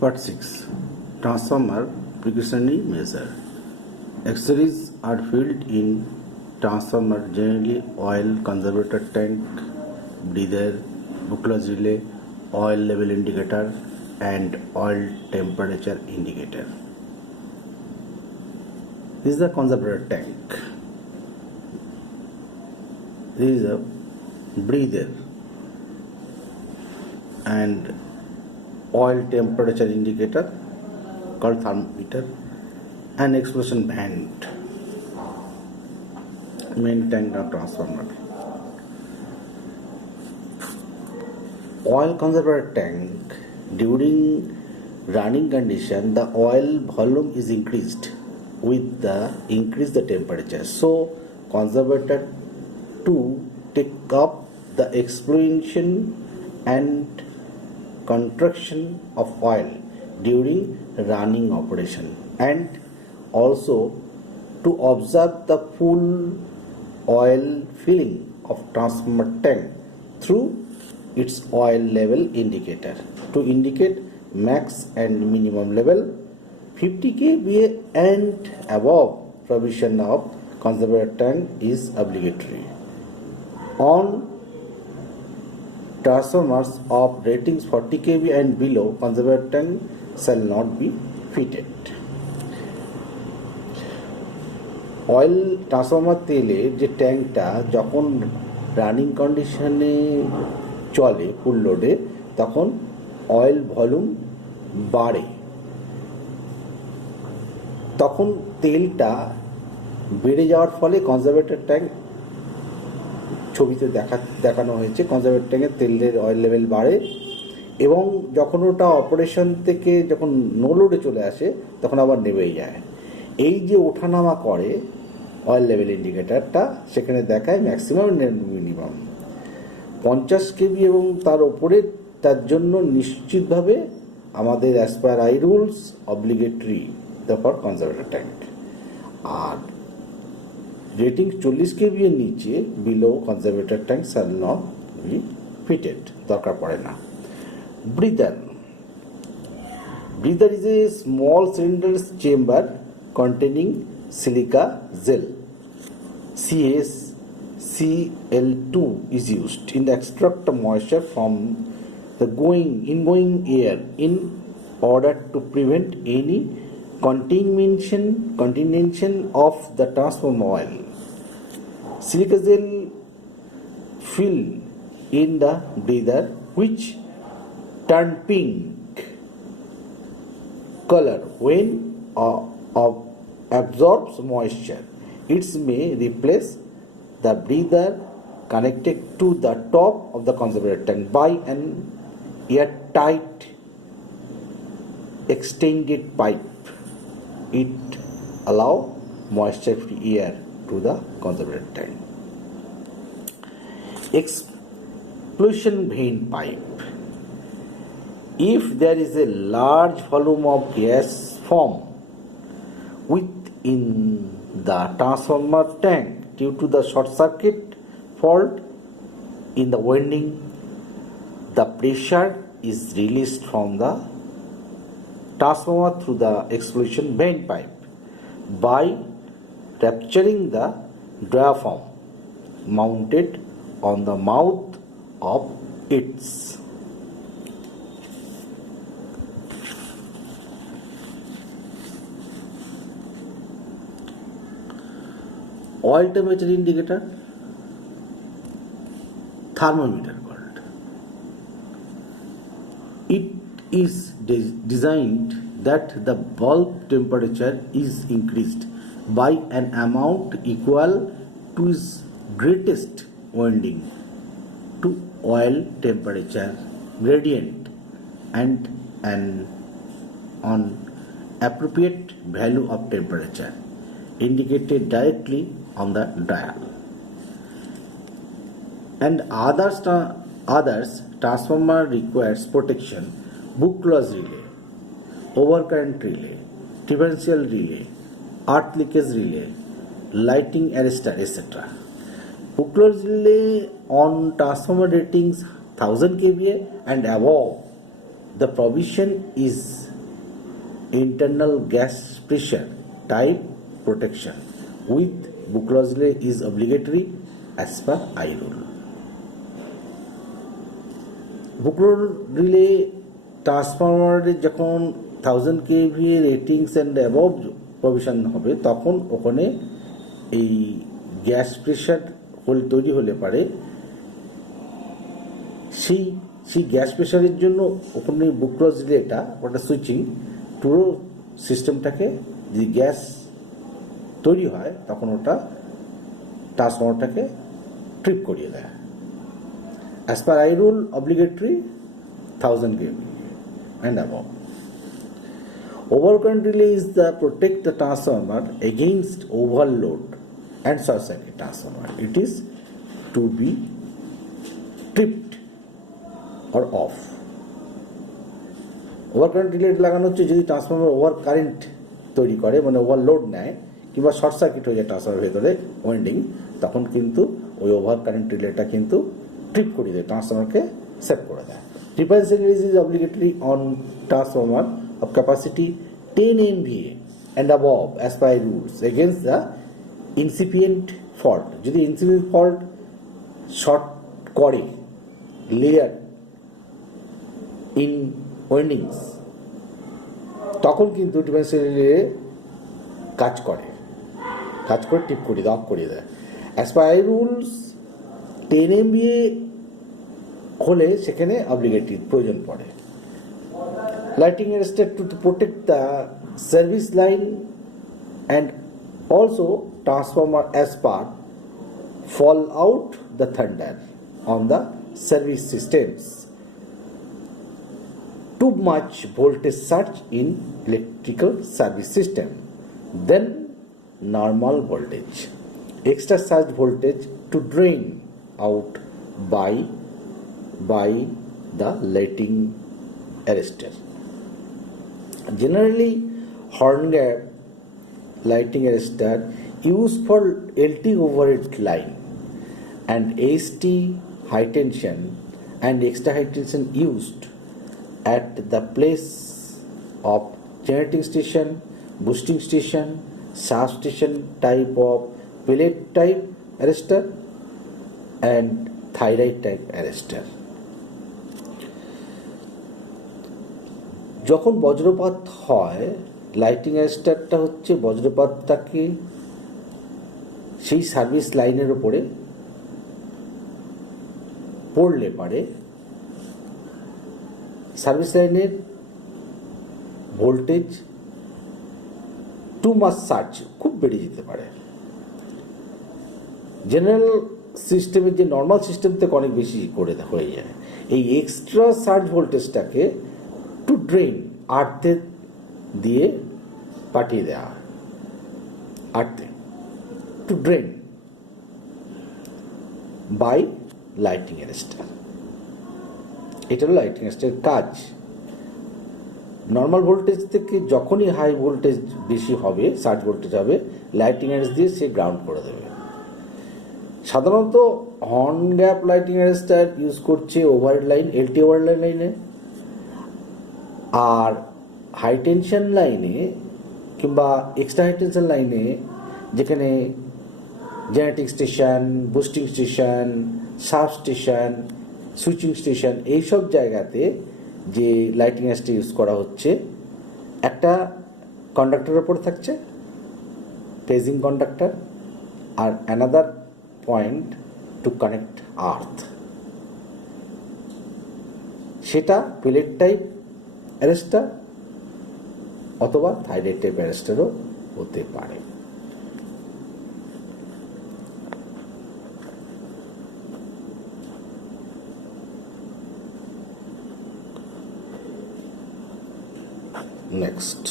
Part 6. Transformer precautionary measure. Accessories are filled in transformer, generally oil conservator tank, breather, bookless relay, oil level indicator and oil temperature indicator. This is the conservator tank. This is a breather and oil temperature indicator called thermometer and explosion vent, main tank of transformer. Oil conservator tank, during running condition the oil volume is increased with the increase the temperature, so conservator to take up the explosion and contraction of oil during running operation, and also to observe the full oil filling of transformer tank through its oil level indicator to indicate max and minimum level. 50 kVA and above provision of conservator tank is obligatory. On transformers of ratings 40 kV and below, conservator tank shall not be fitted. Oil transformer তেলের যে ট্যাঙ্কটা যখন রানিং কন্ডিশনে চলে ফুল লোডে তখন oil volume বাড়ে, তখন তেলটা বেড়ে যাওয়ার ফলে কনজারভেটর ট্যাঙ্ক ছবিতে দেখানো হয়েছে, কনজারভেটর ট্যাঙ্কের তেলের অয়েল লেভেল বাড়ে এবং যখন ওটা অপারেশন থেকে যখন নো লোডে চলে আসে তখন আবার নেমেই যায়। এই যে ওঠানামা করে অয়েল লেভেল ইন্ডিকেটারটা সেখানে দেখায় ম্যাক্সিমাম মিনিমাম 50 কেভি এবং তার ওপরে, তার জন্য নিশ্চিতভাবে আমাদের as per I rules obligatory for conservator tank. আর রেটিং 40 কেভি এর নিচে below conservator tank shall not be fitted, দরকার পড়ে না। Breather is a small cylinder chamber containing silica gel. CaCl2 is used in the extract moisture from the ingoing air in order to prevent any contamination of the transformer oil. Silica gel fill in the breather which turn pink color when absorbs moisture. It may replace the breather connected to the top of the conservator tank by an airtight extended pipe. It allow moisture-free air to the conservator tank. Explosion vent pipe. If there is a large volume of gas form within the transformer tank due to the short circuit fault in the winding, the pressure is released from the transformer through the explosion vent pipe by rupturing the diaphragm mounted on the mouth of its oil temperature indicator, thermometer called. It is designed that the bulb temperature is increased by an amount equal to its greatest winding to oil temperature gradient and an appropriate value of temperature indicated directly on the dial. And others transformer requires protection, bookless relay, overcurrent relay, differential relay, earth leakage relay, lighting arrestor, etc. Bookless relay on transformer ratings 1000 kVA and above, the provision is internal gas pressure type protection with buckless relay is obligatory as per I rule. বুকলোর relay ট্রান্সফরমারের যখন 1000 kVA ratings and above provision হবে তখন ওখানে এই gas pressure তৈরি হলে পারে সেই গ্যাস প্রেশারের জন্য ওখানে বুকলস রিলেটা ওটা সুইচিং পুরো সিস্টেমটাকে যদি গ্যাস তৈরি হয় তখন ওটা ট্রান্সফরমারটাকে ট্রিপ করিয়ে দেয়. As per I rule, obligatory 1000 kVA and above. Overcurrent relay is the protect the transformer against overload and short circuit transformer. It is to be tripped or off. Overcurrent relay লাগানো হচ্ছে যদি ট্রান্সফরমার ওভার কারেন্ট তৈরি করে মানে ওভারলোড নেয় কিংবা short circuit হয়ে যায় ট্রান্সফরমারের ভেতরে ওয়েন্ডিং তখন কিন্তু ওই ওভার কারেন্ট রিলেটা কিন্তু ট্রিপ করে দেয় ট্রান্সফরমারকে সেভ করে দেয়. Triple series is obligatory on transformer of capacity 10 MVA and above as per rules against the incipient fault. যদি incipient fault short করে layer in windings তখন কিন্তু triple series কাজ করে টিপ করে দেয় অফ করে দেয়. As per rules 10 MVA হলে সেখানে অব্লিগেটরি প্রয়োজন পড়ে. Lighting arrested to protect the service line and also transformer as part fall out the thunder on the service systems. Too much voltage surge in electrical service system, then normal voltage. Extra surge voltage to drain out by the lighting arrestor. Generally, horn gap lighting arrestor used for LT overhead line and ST high tension and extra high tension used at the place of generating station, boosting station, substation type of pellet type arrestor and thyroid type arrestor. যখন বজ্রপাত হয় লাইটিং অ্যারেস্টারটা হচ্ছে বজ্রপাতটাকে সেই সার্ভিস লাইনের উপরে পড়লে পারে সার্ভিস লাইনের ভোল্টেজ টু মাস সার্জ খুব বেড়ে যেতে পারে. জেনারেল সিস্টেমের যে নর্মাল সিস্টেম থেকে অনেক বেশি করে হয়ে যায়. এই এক্সট্রা সার্জ ভোল্টেজটাকে টু ড্রেন আর্থে দিয়ে পাঠিয়ে দেওয়া হয় আর্থে to drain by lightning arrester. এটা হলো লাইটিং অ্যারেস্টারের কাজ. নর্মাল ভোল্টেজ থেকে যখনই হাই ভোল্টেজ বেশি হবে সার্জ ভোল্টেজ হবে লাইটিং অ্যারেস্ট দিয়ে সে গ্রাউন্ড করে দেবে. সাধারণত horn gap lighting arrester use করছে ওভারহেড লাইন এলটি ওভারহেড লাইনে আর হাই টেনশন লাইনে কিংবা এক্সট্রা হাই টেনশন লাইনে যেখানে generating station boosting station sub station switching station এইসব জায়গাতে যে লাইটিং অ্যারেস্টার ইউজ করা হচ্ছে একটা কন্ডাক্টরের উপর থাকছে ফেজিং কন্ডাক্টর আর another point to connect earth. সেটা পেলেট টাইপ অ্যারেস্টার অথবা থাইরয়েড টাইপ অ্যারেস্টারও হতে পারে. Next.